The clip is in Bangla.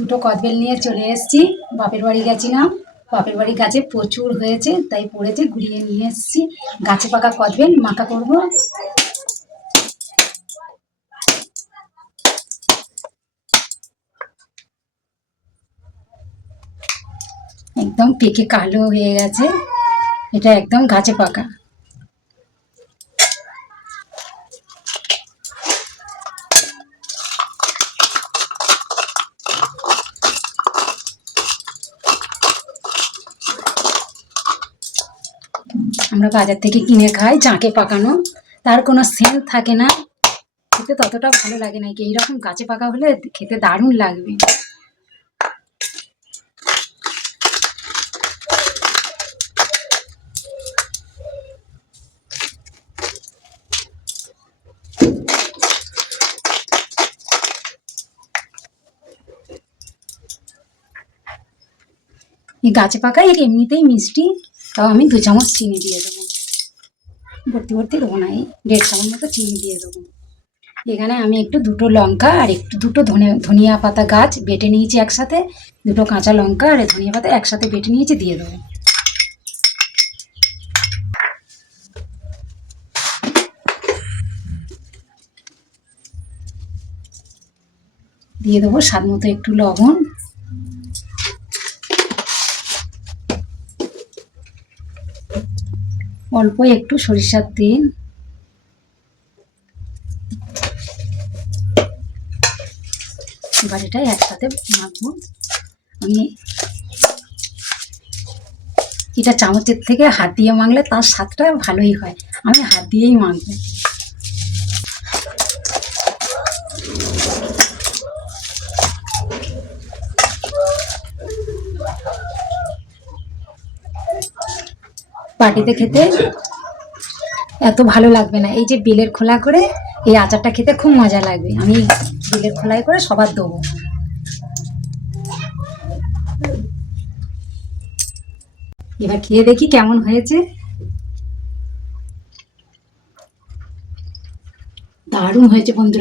দুটো কদবেল নিয়ে চলে এসেছি। বাপের বাড়ি গেছিলাম, বাপের বাড়ি গাছে প্রচুর হয়েছে, তাই পড়েছে, ঘুরিয়ে নিয়ে এসেছি। গাছে পাকা কদবেল মাখা করব। একদম পেকে কালো হয়ে গেছে, এটা একদম গাছে পাকা। আমরা বাজার থেকে কিনে খাই চাঁকে পাকানো, তার কোনো সেন্ট থাকে না, খেতে ততটা ভালো লাগে না। এইরকম গাছে পাকা হলে খেতে দারুণ লাগবে। এই গাছে পাকা এর এমনিতেই মিষ্টি, তাও আমি 2 চামচ চিনি দিয়ে দেবো। ভর্তি ভর্তি দেবো না, এই 1.5 চামচ মতো চিনি দিয়ে দেবো। এখানে আমি একটু 2টো লঙ্কা আর দুটো ধনিয়া পাতা গাছ বেটে নিয়েছি একসাথে, 2টো কাঁচা লঙ্কা আর ধনিয়া পাতা একসাথে বেটে নিয়েছি, দিয়ে দেবো। দিয়ে দেবো স্বাদ মতো একটু লবণ, অল্প একটু সরিষার তেল, এবার এটা একসাথে মাখবো। আমি এটা চামচের থেকে হাত দিয়ে মাখলে তার স্বাদটা ভালোই হয়, আমি হাত দিয়েই মাখবো। বাটিতে খেতে এত ভালো লাগবে না, এই যে বেলের খোলা করে এই আচারটা খেতে খুব মজা লাগবে। আমি বেলের খোলাই করে সবার দেবো। এবার খেয়ে দেখি কেমন হয়েছে। দারুণ হয়েছে বন্ধুরা।